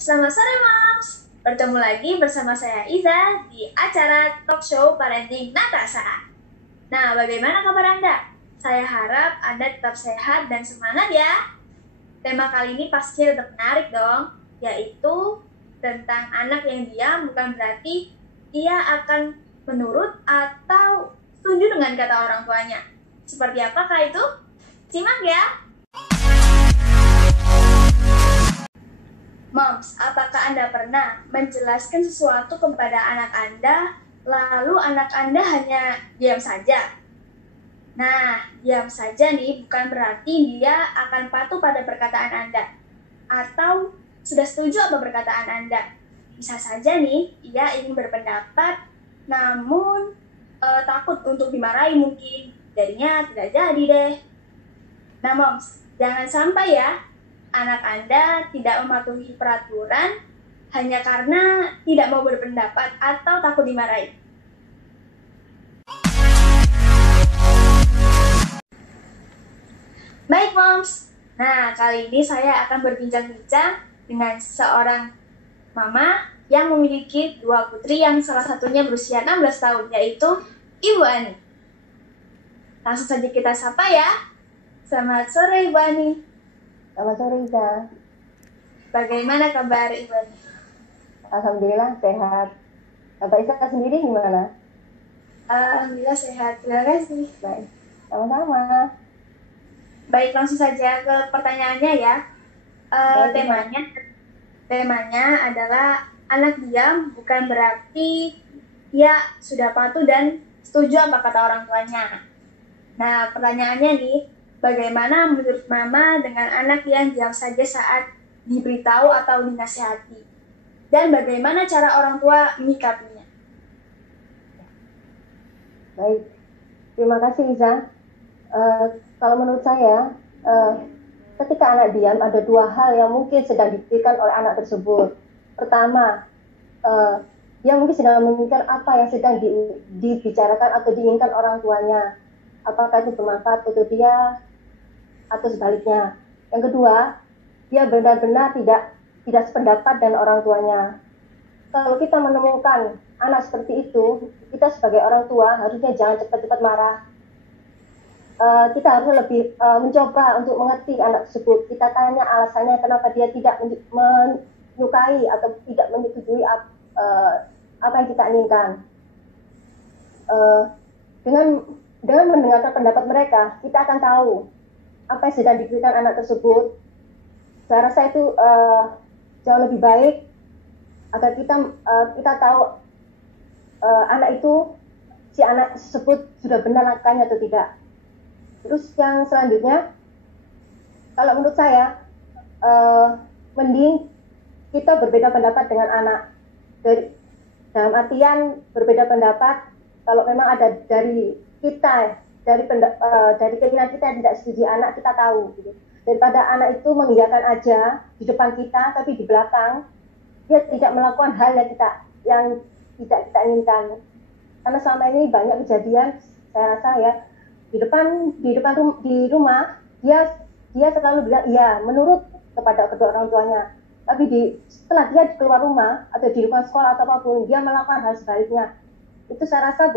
Selamat sore, Moms. Bertemu lagi bersama saya Iza di acara talk show Parenting Natasha. Nah, bagaimana kabar Anda? Saya harap Anda tetap sehat dan semangat ya. Tema kali ini pasti tetap menarik dong, yaitu tentang anak yang diam bukan berarti ia akan menurut atau setuju dengan kata orang tuanya. Seperti apakah itu? Simak ya! Moms, apakah Anda pernah menjelaskan sesuatu kepada anak Anda, lalu anak Anda hanya diam saja? Nah, diam saja nih bukan berarti dia akan patuh pada perkataan Anda, atau sudah setuju apa perkataan Anda. Bisa saja nih, ia ingin berpendapat, namun takut untuk dimarahi mungkin, jadinya tidak jadi deh. Nah, Moms, jangan sampai ya, anak Anda tidak mematuhi peraturan hanya karena tidak mau berpendapat atau takut dimarahi. Baik, Moms. Nah, kali ini saya akan berbincang-bincang dengan seorang mama yang memiliki dua putri yang salah satunya berusia 16 tahun, yaitu Ibu Ani. Langsung saja kita sapa ya. Selamat sore, Ibu Ani. Selamat sore, Iza. Bagaimana kabar Ibu Ani? Alhamdulillah sehat. Bapak Isa sendiri gimana? Alhamdulillah sehat. Terima kasih. Baik, sama-sama. Baik, langsung saja ke pertanyaannya ya. Temanya adalah anak diam bukan berarti ia sudah patuh dan setuju apa kata orang tuanya. Nah, pertanyaannya nih, bagaimana menurut Mama dengan anak yang diam saja saat diberitahu atau dinasihati? Dan bagaimana cara orang tua menyikapinya? Baik, terima kasih Iza. Kalau menurut saya, ketika anak diam ada dua hal yang mungkin sedang dipikirkan oleh anak tersebut. Pertama, dia mungkin sedang memikirkan apa yang sedang dibicarakan atau diinginkan orang tuanya. Apakah itu bermanfaat untuk dia atau sebaliknya. Yang kedua, dia benar-benar tidak sependapat dengan orang tuanya. Kalau kita menemukan anak seperti itu, kita sebagai orang tua harusnya jangan cepat-cepat marah. Kita harus lebih mencoba untuk mengerti anak tersebut. Kita tanya alasannya kenapa dia tidak menyukai atau tidak menyetujui apa yang kita inginkan. Dengan mendengarkan pendapat mereka, kita akan tahu apa yang sedang dipikirkan anak tersebut. Saya rasa itu jauh lebih baik agar kita tahu si anak tersebut sudah benar langkahnya atau tidak. Terus yang selanjutnya, kalau menurut saya mending kita berbeda pendapat dengan anak. Dalam artian berbeda pendapat kalau memang ada dari kita dari keinginan kita yang tidak setuju anak, kita tahu gitu. Daripada anak itu mengiyakan aja di depan kita tapi di belakang dia tidak melakukan hal yang tidak kita inginkan. Karena selama ini banyak kejadian, saya rasa ya, di rumah dia selalu bilang iya menurut kepada kedua orang tuanya, tapi setelah dia keluar rumah atau di lingkungan sekolah atau apapun dia melakukan hal sebaliknya. Itu saya rasa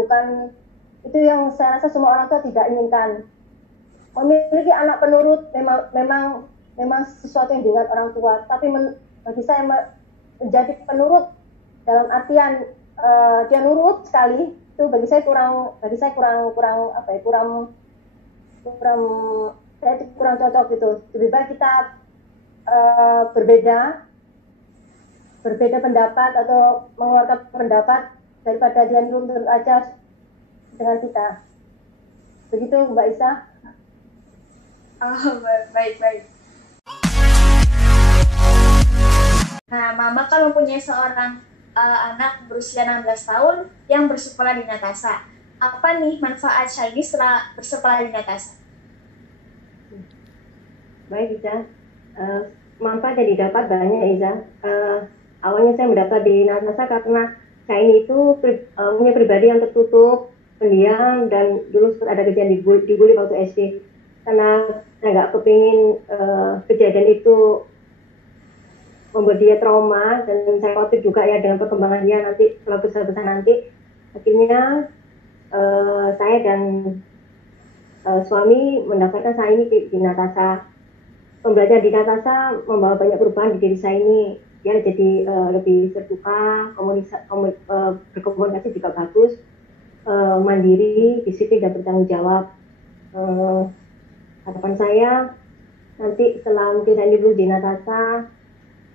itu yang saya rasa semua orang tua tidak inginkan. Memiliki anak penurut memang sesuatu yang diingat orang tua, tapi bagi saya menjadi penurut dalam artian dia nurut sekali, itu bagi saya kurang cocok gitu. Lebih baik kita berbeda pendapat atau mengeluarkan pendapat daripada dia nurut aja dengan kita. Begitu Mbak Isa. Oh, baik. Nah, Mama kan mempunyai seorang anak berusia 16 tahun yang bersekolah di Natasha. Apa nih manfaat Shiny setelah bersekolah di Natasha? Baik Iza, manfaat yang didapat banyak Iza. Awalnya saya mendaftar di Natasha karena Shiny itu punya pribadi yang tertutup, pendiam, dan dulu ada kejadian dibully waktu SD. Karena saya nggak kepingin kejadian itu membuat dia trauma dan saya khawatir juga ya dengan perkembangan dia nanti setelah besar-besar nanti. Akhirnya saya dan suami mendaftarkan saya ini di Natasha. Pembelajaran di Natasha membawa banyak perubahan di diri saya ini. Dia jadi lebih terbuka, berkomunikasi juga bagus, mandiri, disiplin dan bertanggung jawab. Harapan saya nanti setelah mungkin saya dulu di Natasha,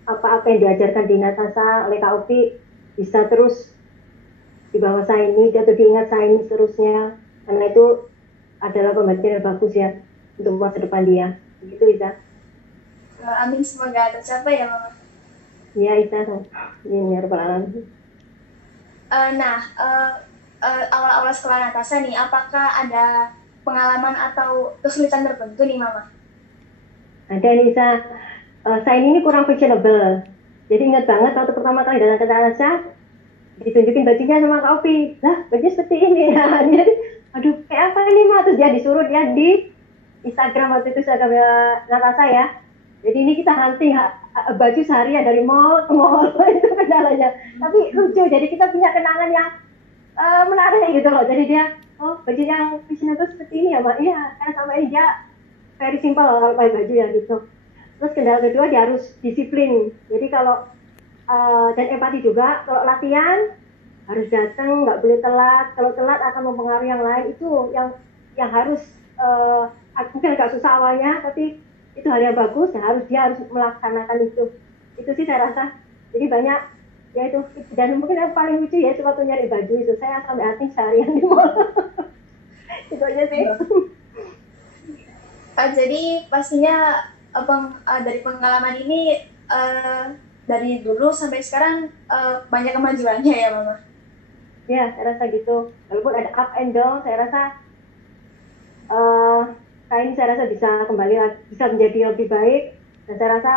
apa-apa yang diajarkan di Natasha oleh Kak Opi bisa terus di bawah saya ini, jatuh diingat saya ini seterusnya, karena itu adalah pembelajaran yang bagus ya untuk masa depan dia. Begitu Iza. Amin, semoga tercapai ya Mama. Ya Iza, ini ya Rabbal Alamin. Awal-awal sekolah Natasha nih, apakah ada pengalaman atau kesulitan tertentu nih Mama? Ada nih Iza. Saya ini kurang fashionable. Jadi ingat banget waktu pertama kali datang ke Natasha, ditunjukin bajunya sama Kak Opi. Lah, baju seperti ini ya. Jadi, aduh, kayak apa ini Ma? Terus dia disuruh dia di Instagram waktu itu Instagramnya Natasha ya. Jadi ini kita hunting baju seharian dari mall ke mall itu kendalanya. Tapi lucu, jadi kita punya kenangan yang menarik gitu loh. Jadi dia, oh baju yang fashionable seperti ini ya Mbak. Iya, karena sama ini dia very simple kalau pakai baju ya gitu. Terus kendala kedua dia harus disiplin. Jadi kalau dan empati juga, kalau latihan harus datang, nggak boleh telat. Kalau telat akan mempengaruhi yang lain. Itu yang harus mungkin agak susah awalnya, tapi itu hal yang bagus. Dia harus melaksanakan itu. Itu sih saya rasa. Jadi banyak ya itu. Dan mungkin yang paling lucu ya waktu nyari baju itu saya sampai hunting seharian di mall. Itu aja sih. Jadi pastinya dari pengalaman ini dari dulu sampai sekarang banyak kemajuannya ya Mama? Ya, saya rasa gitu. Walaupun ada up and down, saya rasa saya rasa bisa kembali lagi, bisa menjadi lebih baik. Dan saya rasa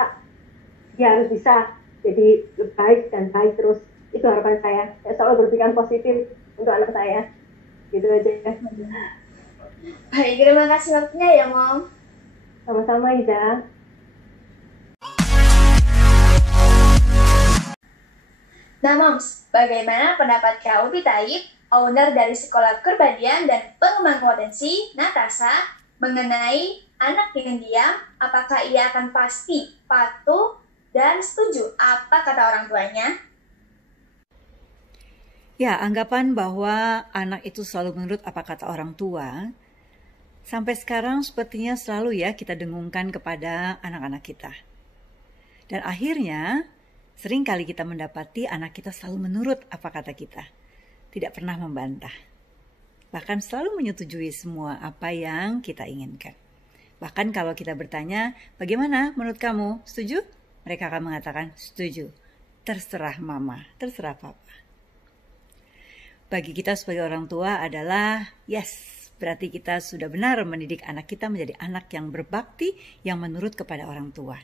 dia harus bisa jadi lebih baik dan baik terus. Itu harapan saya. Saya selalu berpikiran positif untuk anak saya. Gitu aja ya. Baik, terima kasih waktunya ya Mom. Sama-sama Iza. Nah Moms, bagaimana pendapat Kak Opi Taib, owner dari Sekolah Kepribadian dan Pengembangan Potensi, Natasha, mengenai anak yang diam, apakah ia akan pasti patuh dan setuju apa kata orang tuanya? Ya, anggapan bahwa anak itu selalu menurut apa kata orang tua, sampai sekarang sepertinya selalu ya kita dengungkan kepada anak-anak kita. Dan akhirnya, sering kali kita mendapati anak kita selalu menurut apa kata kita. Tidak pernah membantah. Bahkan selalu menyetujui semua apa yang kita inginkan. Bahkan kalau kita bertanya, bagaimana menurut kamu? Setuju? Mereka akan mengatakan, setuju. Terserah mama, terserah papa. Bagi kita sebagai orang tua adalah, yes, berarti kita sudah benar mendidik anak kita menjadi anak yang berbakti, yang menurut kepada orang tua.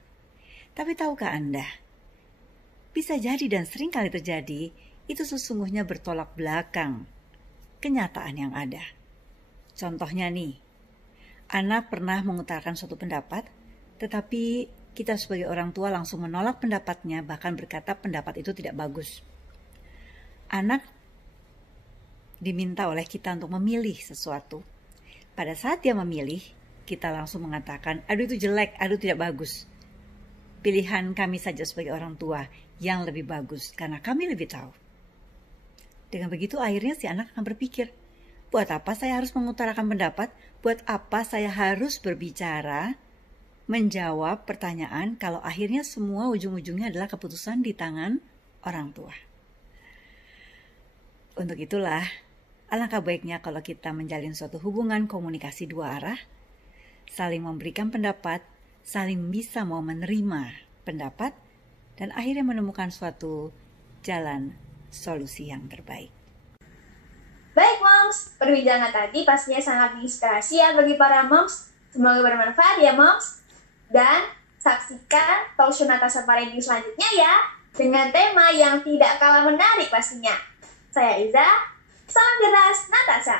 Tapi tahukah Anda? Bisa jadi dan sering kali terjadi, itu sesungguhnya bertolak belakang kenyataan yang ada. Contohnya nih, anak pernah mengutarakan suatu pendapat, tetapi kita sebagai orang tua langsung menolak pendapatnya, bahkan berkata pendapat itu tidak bagus. Anak diminta oleh kita untuk memilih sesuatu. Pada saat dia memilih, kita langsung mengatakan, aduh itu jelek, aduh tidak bagus. Pilihan kami saja sebagai orang tua yang lebih bagus, karena kami lebih tahu. Dengan begitu akhirnya si anak akan berpikir, buat apa saya harus mengutarakan pendapat? Buat apa saya harus berbicara, menjawab pertanyaan, kalau akhirnya semua ujung-ujungnya adalah keputusan di tangan orang tua. Untuk itulah, alangkah baiknya kalau kita menjalin suatu hubungan komunikasi dua arah, saling memberikan pendapat, saling bisa mau menerima pendapat, dan akhirnya menemukan suatu jalan solusi yang terbaik. Baik Moms, perbincangan tadi pastinya sangat menginspirasi ya bagi para Moms. Semoga bermanfaat ya Moms. Dan saksikan talkshow Natasha Parenting selanjutnya ya, dengan tema yang tidak kalah menarik pastinya. Saya Iza, salam jelas Natasha.